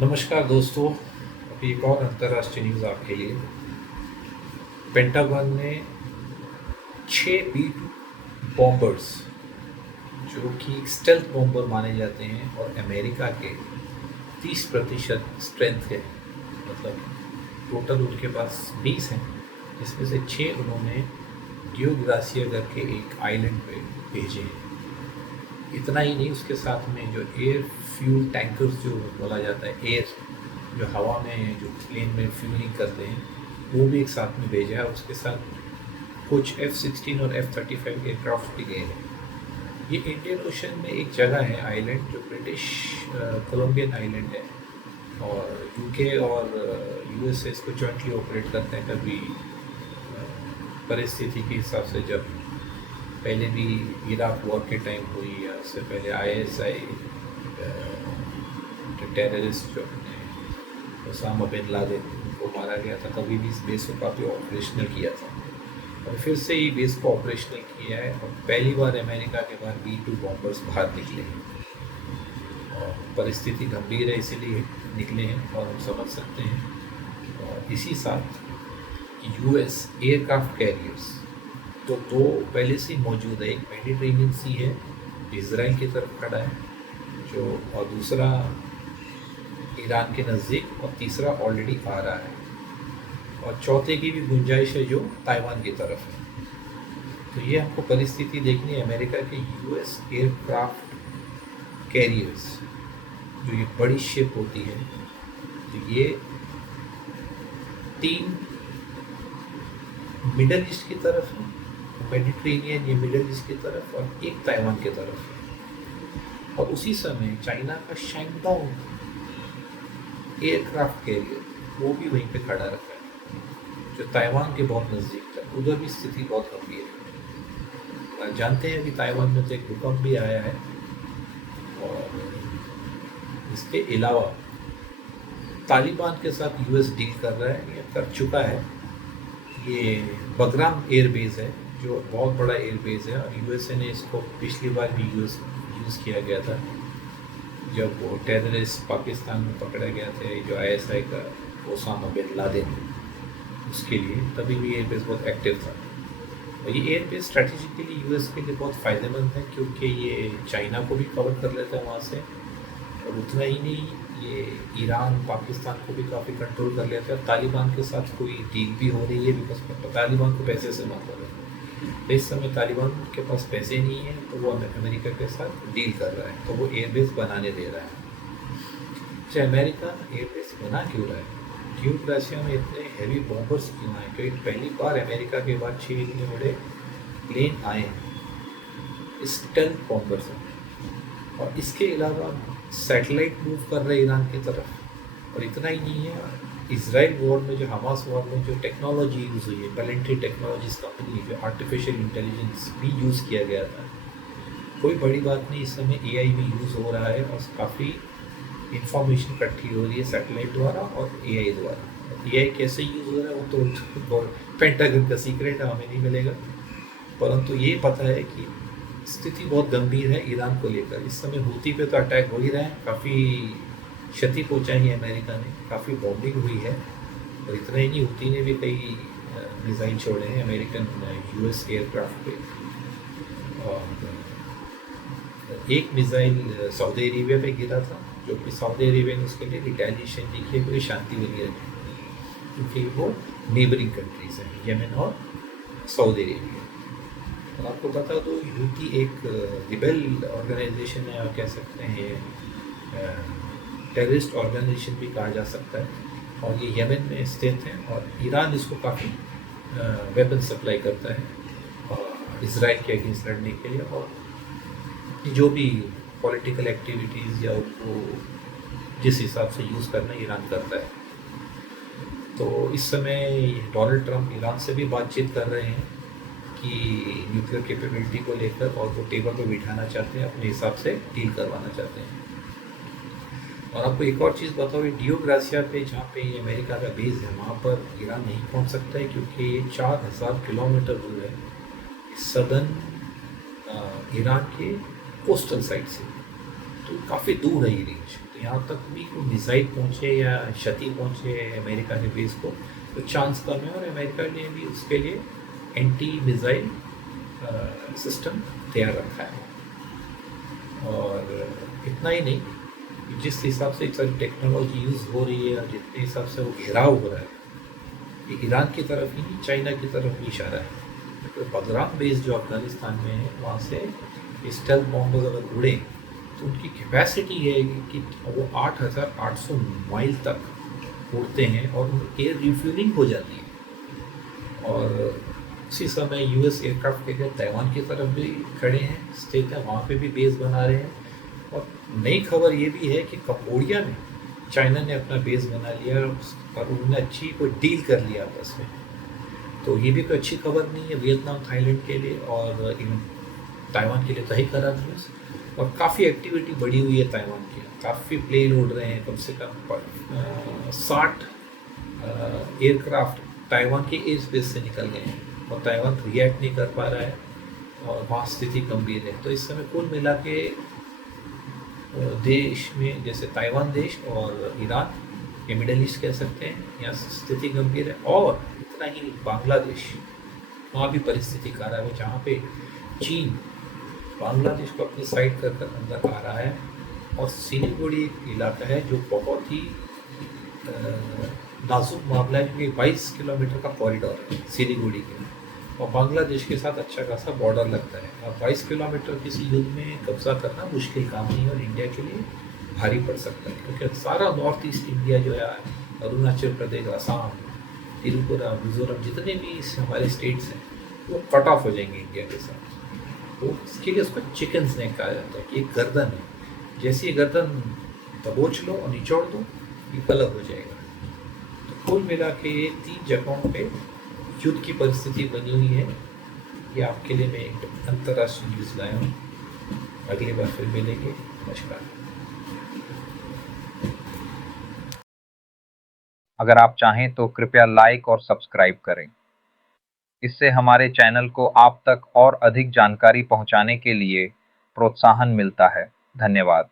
नमस्कार दोस्तों। अभी एक और अंतर्राष्ट्रीय न्यूज़ आपके लिए। पेंटागन ने 6 बी बॉम्बर्स जो कि स्टेल्थ बॉम्बर माने जाते हैं और अमेरिका के 30% स्ट्रेंथ के, मतलब टोटल उनके पास 20 हैं, जिसमें से 6 उन्होंने डियो ग्रासिया करके एक आइलैंड पे भेजे हैं। इतना ही नहीं, उसके साथ में जो एयर फ्यूल टैंकर्स जो बोला जाता है, एयर जो हवा में जो प्लेन में फ्यूलिंग करते हैं, वो भी एक साथ में भेजा है। उसके साथ कुछ F-16 और F-35 एयरक्राफ्ट भी गए हैं। ये इंडियन ओशन में एक जगह है, आइलैंड, जो ब्रिटिश कोलंबियन आइलैंड है, और यूके और यूएसए इसको जॉइंटली ऑपरेट करते हैं। कभी परिस्थिति के हिसाब से, जब पहले भी इराक वॉर के टाइम हुई, या उससे पहले ISI जो टेररिस्ट जो अपने ओसामा बिन लादेन को मारा गया था, तभी भी इस बेस को काफ़ी ऑपरेशनल किया था, और फिर से ये बेस को ऑपरेशनल किया है। और पहली बार अमेरिका के बाद B-2 बॉम्बर्स बाहर निकले हैं, और परिस्थिति गंभीर है इसीलिए निकले हैं, और हम समझ सकते हैं। और इसी साथ US एयरक्राफ्ट कैरियर्स तो दो पहले से ही मौजूद है। एक मेडिटेरेनियन सी है, इजराइल की तरफ खड़ा है, जो, और दूसरा ईरान के नज़दीक, और तीसरा ऑलरेडी आ रहा है, और चौथे की भी गुंजाइश है जो ताइवान की तरफ है। तो ये हमको परिस्थिति देखनी है। अमेरिका के US एयरक्राफ्ट कैरियर्स, जो ये बड़ी शिप होती है, तो ये 3 मिडल ईस्ट की तरफ है, मेडिटेरेनियन ये मिडल ईस्ट की तरफ, और एक ताइवान की तरफ है। और उसी समय चाइना का शैंगडोंग एयरक्राफ्ट कैरियर, वो भी वहीं पे खड़ा रखा है, जो ताइवान के बहुत नज़दीक था। उधर भी स्थिति बहुत गंभीर है। आप जानते हैं कि ताइवान में तो एक भूकंप भी आया है, और इसके अलावा तालिबान के साथ US डील कर रहा है, या कर चुका है। ये बगराम एयरबेस है, जो बहुत बड़ा एयरबेस है, और USA ने इसको पिछली बार भी यूज़ किया गया था, जब वो टेररिस्ट पाकिस्तान में पकड़ा गया था, जो ISI का ओसामा बिन लादेन, उसके लिए तभी भी एयरबेस बहुत एक्टिव था। और ये एयरबेस स्ट्रेटेजिकली US के लिए बहुत फ़ायदेमंद है, क्योंकि ये चाइना को भी कवर कर लेता है वहाँ से, और उतना ही नहीं, ये ईरान पाकिस्तान को भी काफ़ी कंट्रोल कर लेता है। तालिबान के साथ कोई डील भी हो रही है, बिकॉज तालिबान को पैसे से मतलब है। तो इस समय तालिबान के पास पैसे नहीं है, तो वो अमेरिका के साथ डील कर रहा है, तो वो एयरबेस बनाने दे रहा है। अच्छा, अमेरिका एयरबेस बना क्यों रहा है? ड्यू ग्रासिया में इतने हैवी बॉम्बर्स क्यों आए? क्योंकि पहली बार अमेरिका के बाद 6 इतने बड़े प्लेन आए हैं, स्टेल्थ बॉम्बर्स हैं। और इसके अलावा सैटेलाइट मूव कर रहे हैं ईरान की तरफ। और इतना ही नहीं है, इसराइल वॉर में, जो हमास वॉर में जो टेक्नोलॉजी यूज़ हुई है, पेलेंट्री टेक्नोलॉजीज कंपनी, जो आर्टिफिशियल इंटेलिजेंस भी यूज़ किया गया था। कोई बड़ी बात नहीं, इस समय AI भी यूज़ हो रहा है, और काफ़ी इंफॉर्मेशन इकट्ठी हो रही है सैटेलाइट द्वारा और AI द्वारा। AI कैसे यूज़ हो रहा है वो तो पेंटागन का सीक्रेट है, हमें नहीं मिलेगा। परंतु ये पता है कि स्थिति बहुत गंभीर है ईरान को लेकर। इस समय हूती पे तो अटैक हो ही रहे हैं, काफ़ी क्षति पहुंचाई है अमेरिका ने, काफ़ी बॉम्बिंग हुई है। और इतना ही नहीं, हूती ने भी कई मिसाइल छोड़े हैं अमेरिकन US एयरक्राफ्ट पे। और एक मिसाइल सऊदी अरेबिया पे गिरा था, जो कि सऊदी अरेबिया ने उसके लिए रिटेलिएशन दी कि पूरी शांति बनी रहे, क्योंकि वो नेबरिंग कंट्रीज़ हैं, यमन और सऊदी अरेबिया। और आपको बता दो, हूती एक रिबेल ऑर्गेनाइजेशन है, और कह सकते हैं टेररिस्ट ऑर्गेनाइजेशन भी कहा जा सकता है, और ये यमन में स्थित है। और ईरान इसको काफ़ी वेपन सप्लाई करता है, और इसराइल के अगेंस्ट लड़ने के लिए, और जो भी पॉलिटिकल एक्टिविटीज़ या उनको जिस हिसाब से यूज़ करना ईरान करता है। तो इस समय डोनाल्ड ट्रंप ईरान से भी बातचीत कर रहे हैं कि न्यूक्लियर कैपेबिलिटी को लेकर, और वो टेबल पर बिठाना चाहते हैं, अपने हिसाब से डील करवाना चाहते हैं। और आपको एक और चीज़ बताओ, ये डियो ग्रासिया पे, जहाँ पे ये अमेरिका का बेस है, वहाँ पर ईरान नहीं पहुँच सकता है, क्योंकि ये 4000 किलोमीटर दूर है सदर्न ईरान के कोस्टल साइड से। तो काफ़ी दूर है ये रेंज। यहाँ तक भी कोई मिसाइल पहुँचे या क्षति पहुँचे अमेरिका के बेस को तो चांस कम है, और अमेरिका ने भी उसके लिए एंटी मिसाइल सिस्टम तैयार रखा है। और इतना ही नहीं, जिस हिसाब से सारी टेक्नोलॉजी यूज़ हो रही है और जितने हिसाब से वो घेराव हो रहा है, ये ईरान की तरफ ही नहीं चाइना की तरफ भी इशारा है। तो बगराम बेस जो अफगानिस्तान में है वहाँ से स्टेल्थ बॉम्बर्स अगर उड़े तो उनकी कैपेसिटी है कि वो 8,800 माइल तक उड़ते हैं और एयर रिफ्यूलिंग हो जाती है। और उसी समय यूएस एयरक्राफ्ट के ताइवान की तरफ भी खड़े हैं, स्थित है, वहाँ पे भी बेस बना रहे हैं। और नई खबर ये भी है कि कंबोडिया में चाइना ने अपना बेस बना लिया और उन्होंने अच्छी कोई डील कर लिया आपस में। तो ये भी कोई अच्छी खबर नहीं है वियतनाम थाईलैंड के लिए, और इवन ताइवान के लिए तो ही खराब न्यूज़। और काफ़ी एक्टिविटी बढ़ी हुई है ताइवान की, काफ़ी प्लेन उड़ रहे हैं, कम से कम 60 एयरक्राफ्ट ताइवान के एयर स्पेस से निकल गए हैं और ताइवान रिएक्ट नहीं कर पा रहा है और वहाँ स्थिति गंभीर है। तो इस समय कुल मिला के देश में जैसे ताइवान देश और ईरान, ये मिडल ईस्ट कह सकते हैं, यहाँ स्थिति गंभीर है। और इतना ही बांग्लादेश, वहाँ भी परिस्थिति खराब है, जहाँ पे चीन बांग्लादेश को अपनी साइड कर अंदर आ रहा है। और सिलीगुड़ी एक इलाका है जो बहुत ही नाजुक मामला है, क्योंकि 22 किलोमीटर का कॉरिडोर है सिलीगुड़ी के, और बांग्लादेश के साथ अच्छा खासा बॉर्डर लगता है। अब 22 किलोमीटर किसी युद्ध में कब्जा करना मुश्किल काम नहीं है और इंडिया के लिए भारी पड़ सकता है, क्योंकि सारा नॉर्थ ईस्ट इंडिया जो है, अरुणाचल प्रदेश, असम, त्रिपुरा, मिजोरम, जितने भी हमारे स्टेट्स हैं वो कट ऑफ हो जाएंगे इंडिया के साथ। तो इसके लिए उसको चिकन स्नैक कहा जाता है कि एक गर्दन है, जैसे ये गर्दन दबोच लो और निचोड़ दो, ये अलग हो जाएगा। तो कुल मिला के ये 3 जगहों पे युद्ध की परिस्थिति बनी हुई है। ये आपके लिए मैं एक अंतर्राष्ट्रीय न्यूज़ लाया हूँ। अगली बार फिर मिलेंगे। नमस्कार। अगर आप चाहें तो कृपया लाइक और सब्सक्राइब करें। इससे हमारे चैनल को आप तक और अधिक जानकारी पहुंचाने के लिए प्रोत्साहन मिलता है। धन्यवाद।